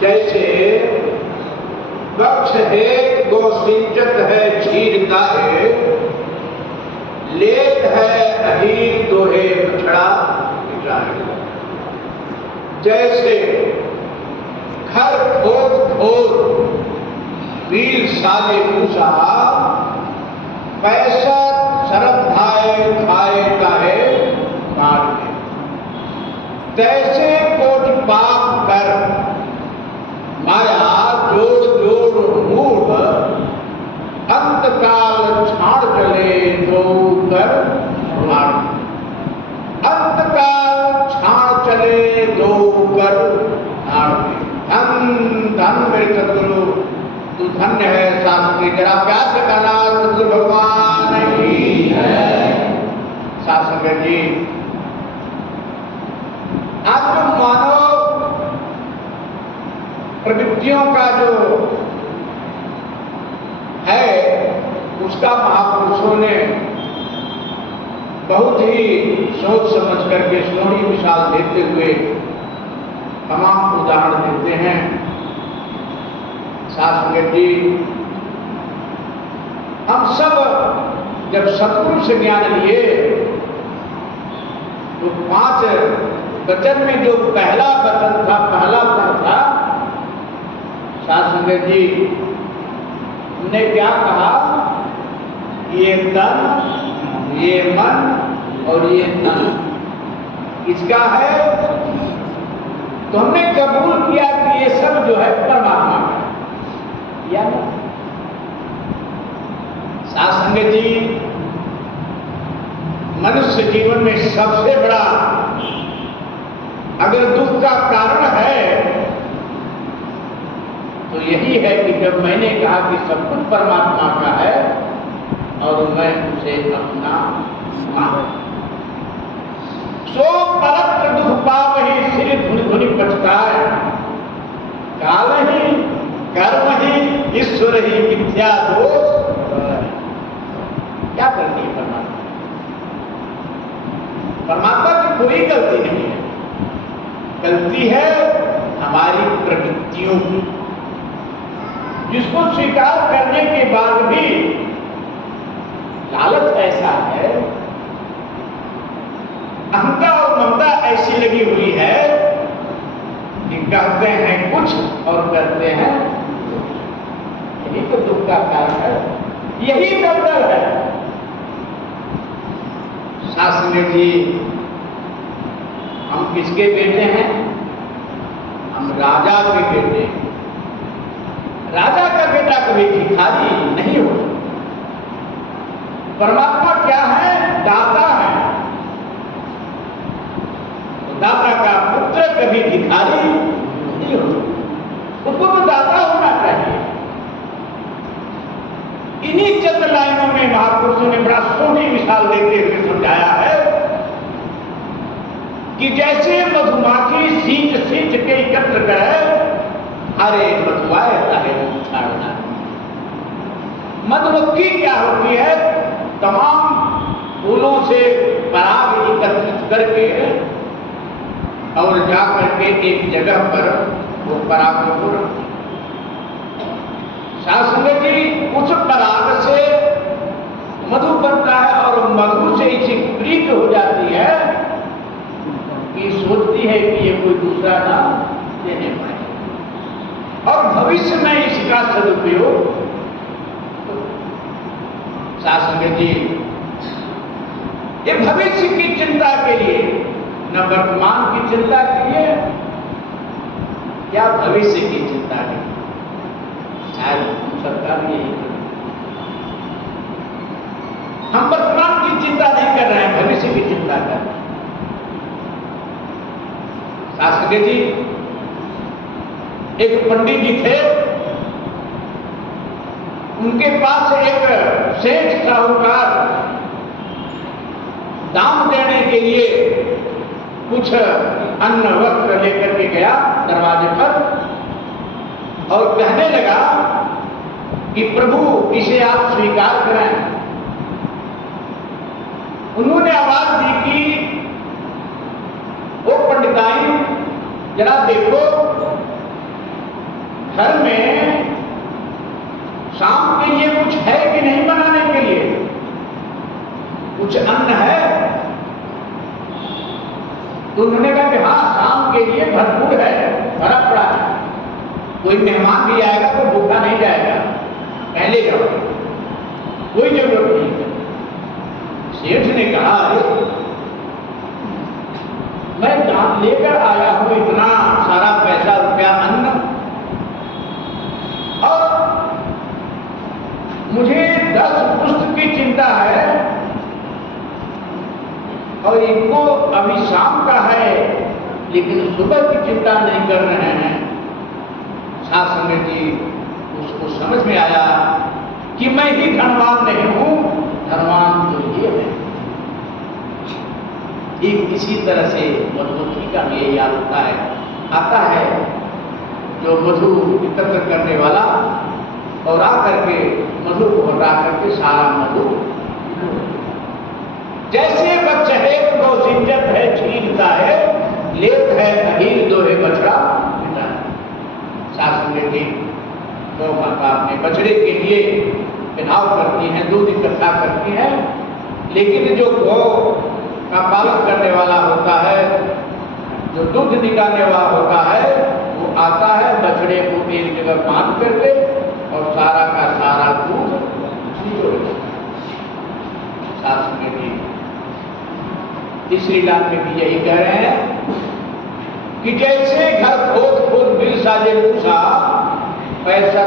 जैसे वृक्ष है गो सिंचत है क्षीर गाहे, लेत है अहीर दोहे बछड़ा बिचारे। जैसे घर खोद खोद बील साले पूछा, पैसा श्रद्धाए खाए काहे काट के। तैसे कोट पाप कर माया जोड़ जोड़ मूढ़, अंतकाल छाड़ चले जो कर मार। अंतकाल छाड़ चले दो कर नाड़। धन धन मेरे सदगुरु, तू धन्य है शास्त्री। जरा प्यार से कहना सदगुरु भगवान की है। शास्त्री जी, आज जो मानव प्रवृत्तियों का जो है, उसका महापुरुषों ने बहुत ही सोच समझ करके सोहनी मिसाल देते हुए तमाम उदाहरण देते हैं। शास्त्री जी, हम सब जब सतगुरु से ज्ञान लिए तो 5 वचन में जो पहला वचन था, पहला पद था, शास्त्री जी ने क्या कहा? ये तन, ये मन और ये धन इसका है। तो हमने कबूल किया कि ये सब जो है परमात्मा का है। या शास्त्री जी, मनुष्य जीवन में सबसे बड़ा अगर दुख का कारण है तो यही है कि जब मैंने कहा कि सब कुछ परमात्मा का है और मैं उसे अपना माना। सो परत्र दुख पाप ही सिर धुनि धुनि पछताए, काल ही कर्म ही ईश्वर ही मिथ्या दोष। क्या करती है परमात्मा? परमात्मा की कोई गलती नहीं है। गलती है हमारी प्रवृत्तियों की, जिसको स्वीकार करने के बाद भी लालच ऐसा है, अहंता और ममता ऐसी लगी हुई है कि कहते हैं कुछ और करते हैं। यही तो दुख का कारण है, यही दलदल है। शास्त्री जी, हम किसके बेटे हैं? हम राजा के बेटे हैं। राजा का बेटा कभी भिखारी नहीं होता। परमात्मा क्या है? दाता है। तो दाता का पुत्र कभी भिखारी नहीं होता, उसको तो दाता होना चाहिए। इन्हीं चंद लाइनों में महापुरुषों ने बड़ा सोहनी मिसाल देते हुए समझाया है कि जैसे मधुमाखी सींच सींच के एकत्र करे, अरे मधुआता है छाड़ना। मधुमक्खी क्या होती है? तमाम फूलों से पराग एकत्रित करके और जा करके एक जगह पर वो पराग को रखती। शास्त्री जी, उस पराग से मधु बनता है और मधु से इसे प्रीत हो जाती है कि सोचती है कि ये कोई दूसरा ना देने पाए और भविष्य में इसका सदुपयोग। शास्त्री जी, ये भविष्य की चिंता के लिए, न वर्तमान की चिंता के लिए या भविष्य की चिंता के लिए। शायद सरकार ने हम वर्तमान की चिंता नहीं कर रहे हैं, भविष्य की चिंता कर रहे हैं। शास्त्री जी, एक पंडित जी थे, उनके पास एक सेठ साहूकार दाम देने के लिए कुछ अन्न वस्त्र लेकर के गया दरवाजे पर और कहने लगा कि प्रभु इसे आप स्वीकार करें। उन्होंने आवाज दी कि वो पंडिताई जरा देखो घर में शाम के लिए कुछ है कि नहीं बनाने के लिए? कुछ अन्न है? तो उन्होंने कहा कि हाँ, शाम के लिए भरपूर है, भरा पड़ा है। कोई मेहमान भी आएगा तो भूखा नहीं जाएगा, पहले जाओ, कोई जरूरत नहीं है। सेठ ने कहा, अरे मैं लेकर आया हूं इतना सारा पैसा, रुपया, अन्न, और मुझे 10 पुष्ट की चिंता है, और इनको अभी शाम का है लेकिन सुबह की चिंता नहीं कर रहे हैं। साथ संगत जी, उसको समझ में आया कि मैं ही धनवान नहीं हूं, धनवान तो ये है। ठीक इसी तरह से मधुमक्खी का भी यही हाल होता है। आता है जो मधु एकत्र करने वाला, और आकर के मधु को हटा करके सारा मधु, जैसे बच्चहेत को जिंजत है छीनता है, लेत है अहीर दोहे बछड़ा पिता है। सासू बेटी गौ माता अपने बछड़े के लिए पिनाव करती हैं, दूध इकट्ठा करती हैं, लेकिन जो गौ का पालन करने वाला होता है, जो दूध निकालने वाला होता है, वो आता है बछड़े को एक जगह बांध करके और सारा का सारा दूध पी लेता है। सासू बेटी तीसरी लाइन में भी यही कह रहे हैं कि जैसे घर खोद खोद बिल साजे मूसा, पैसा